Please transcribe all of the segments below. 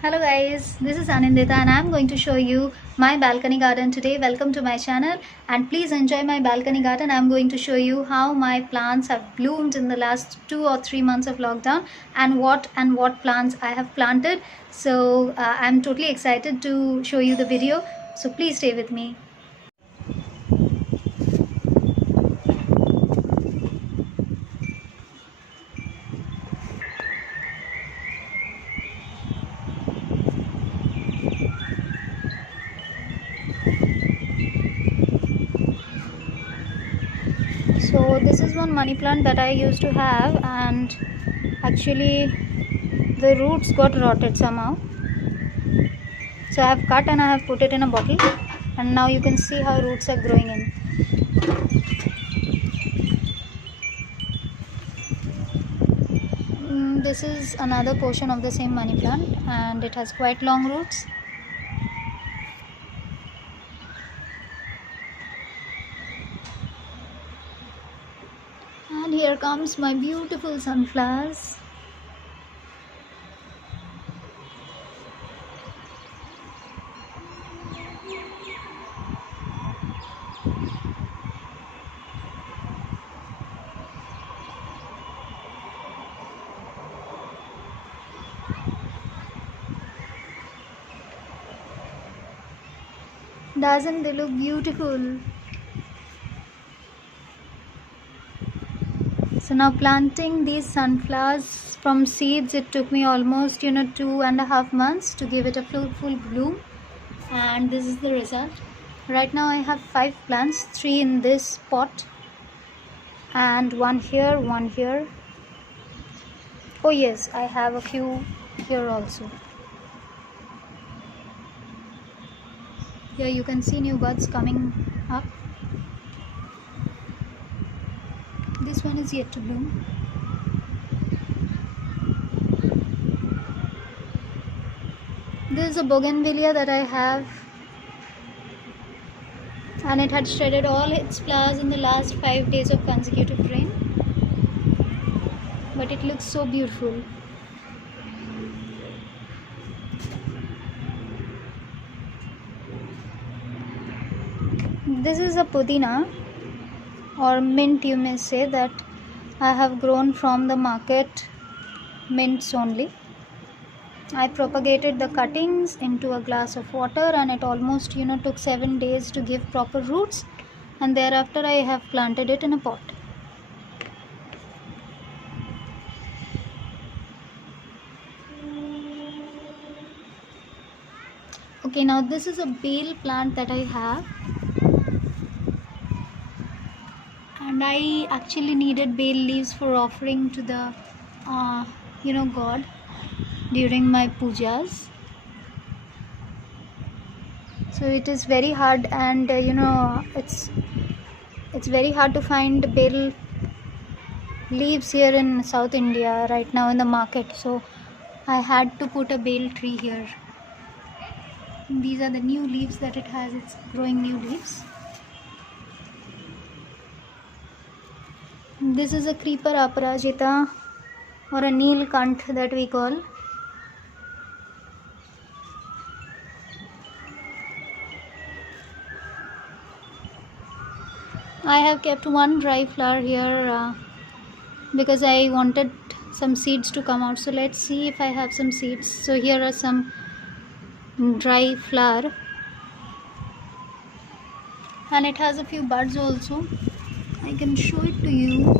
Hello guys, this is Anindita and I'm going to show you my balcony garden today. Welcome to my channel and please enjoy my balcony garden. I'm going to show you how my plants have bloomed in the last 2 or 3 months of lockdown and what plants I have planted. So I'm totally excited to show you the video. So please stay with me. So this is one money plant that I used to have, and actually the roots got rotted somehow. So I have cut and I have put it in a bottle, and now you can see how roots are growing in. This is another portion of the same money plant and it has quite long roots. And here comes my beautiful sunflowers. Doesn't they look beautiful? So now planting these sunflowers from seeds, it took me almost 2.5 months to give it a full bloom, and this is the result. Right now I have 5 plants, 3 in this pot and one here. Oh yes, I have a few here also. Here you can see new buds coming up. This one is yet to bloom. This is a bougainvillea that I have, and it had shredded all its flowers in the last 5 days of consecutive rain, but it looks so beautiful. This is a pudina or mint, you may say, that I have grown from the market mints only. I propagated the cuttings into a glass of water and it almost took 7 days to give proper roots, and thereafter I have planted it in a pot. Okay, now this is a bael plant that I have, and I actually needed bael leaves for offering to the God during my pujas. So it is very hard, and it's very hard to find bael leaves here in South India right now in the market, so I had to put a bael tree here. These are the new leaves that it has. It's growing new leaves. This is a creeper aparajita, or a neelkant that we call. I have kept one dry flower here because I wanted some seeds to come out. So let's see if I have some seeds. So here are some dry flower, and it has a few buds also. I can show it to you.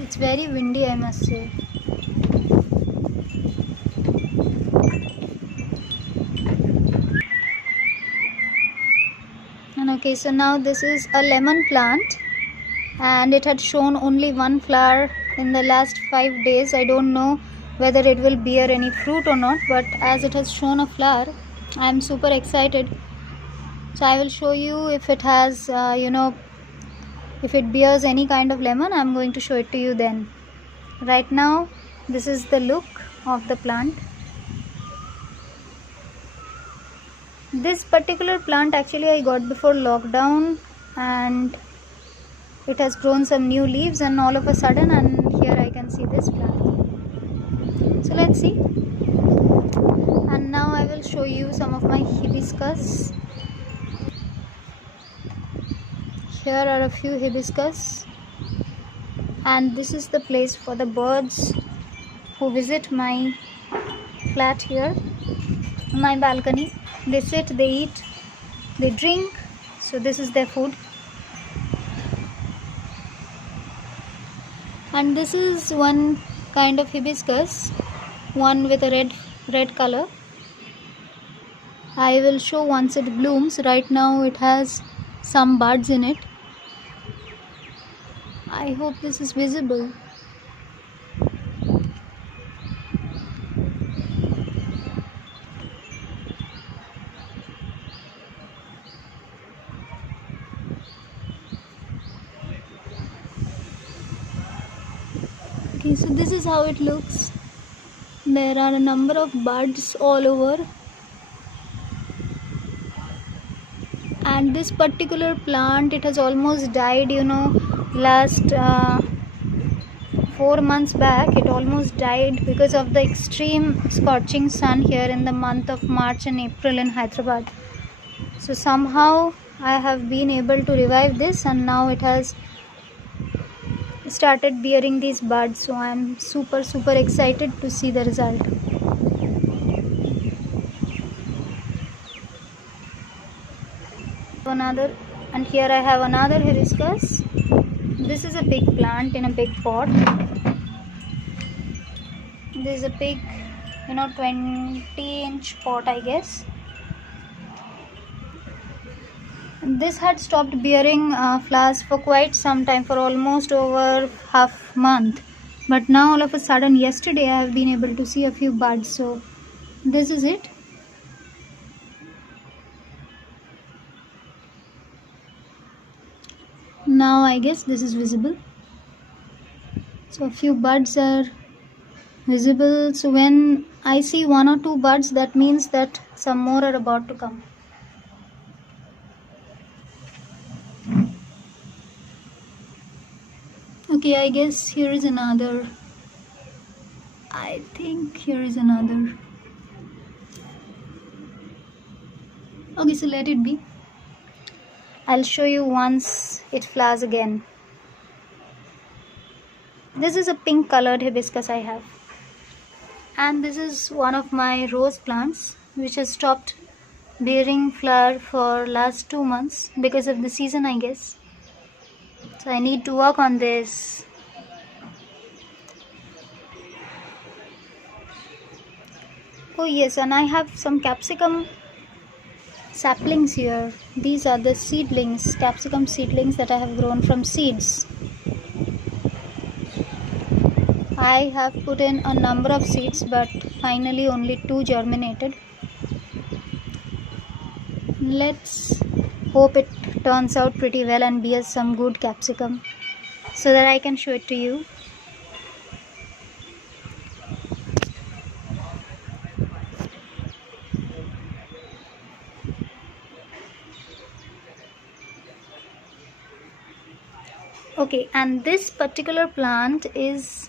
It's very windy, I must say. And okay, so now this is a lemon plant, and it had shown only one flower in the last 5 days. I don't know whether it will bear any fruit or not, but as it has shown a flower, I am super excited. So I will show you if it has if it bears any kind of lemon. I'm going to show it to you then. Right now this is the look of the plant. This particular plant actually I got before lockdown, and it has grown some new leaves, and all of a sudden, and here I can see this plant. So let's see. And now I will show you some of my hibiscus. Here are a few hibiscus, and this is the place for the birds who visit my flat here, my balcony. They sit, they eat, they drink, so this is their food. And this is one kind of hibiscus, one with a red color. I will show once it blooms. Right now it has some buds in it. I hope this is visible. Okay, so this is how it looks. There are a number of buds all over. And this particular plant, it has almost died, last 4 months back. It almost died because of the extreme scorching sun here in the month of March and April in Hyderabad. So somehow I have been able to revive this, and now it has started bearing these buds. So I am super excited to see the result. And here I have another hibiscus. This is a big plant in a big pot. This is a big 20-inch pot, I guess. This had stopped bearing flowers for quite some time, for almost over half month, but now all of a sudden yesterday I have been able to see a few buds. So this is it. Now I guess this is visible. So a few buds are visible. So when I see 1 or 2 buds, that means that some more are about to come. Okay, I guess here is another. I think here is another. Okay, so let it be. I'll show you once it flowers again. This is a pink colored hibiscus I have. And this is one of my rose plants which has stopped bearing flower for last 2 months because of the season, I guess. So I need to work on this. Oh yes, and I have some capsicum saplings here. These are the seedlings, capsicum seedlings that I have grown from seeds. I have put in a number of seeds, but finally only 2 germinated. Let's hope it turns out pretty well and bears some good capsicum so that I can show it to you. Okay, and this particular plant is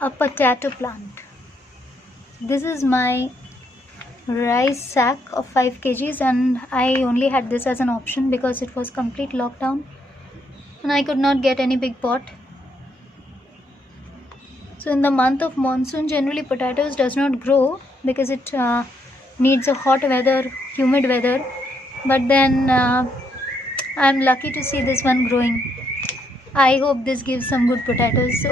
a potato plant. This is my rice sack of 5 kgs, and I only had this as an option because it was complete lockdown and I could not get any big pot. So in the month of monsoon, generally potatoes does not grow because it needs a hot weather, humid weather. But then I'm lucky to see this one growing. I hope this gives some good potatoes.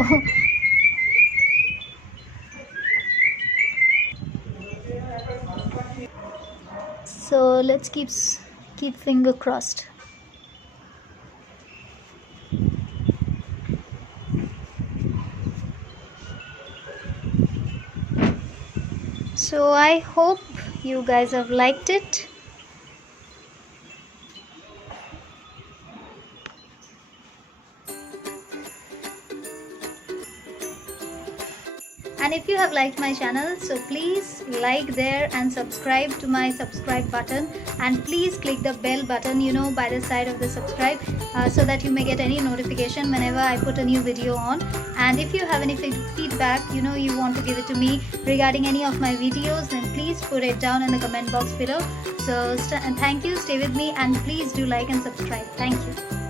So let's keep finger crossed. So I hope you guys have liked it. And if you have liked my channel, so please like there and subscribe to my subscribe button, and please click the bell button, by the side of the subscribe, so that you may get any notification whenever I put a new video on. And if you have any feedback, you want to give it to me regarding any of my videos, then please put it down in the comment box below. So thank you, stay with me, and please do like and subscribe. Thank you.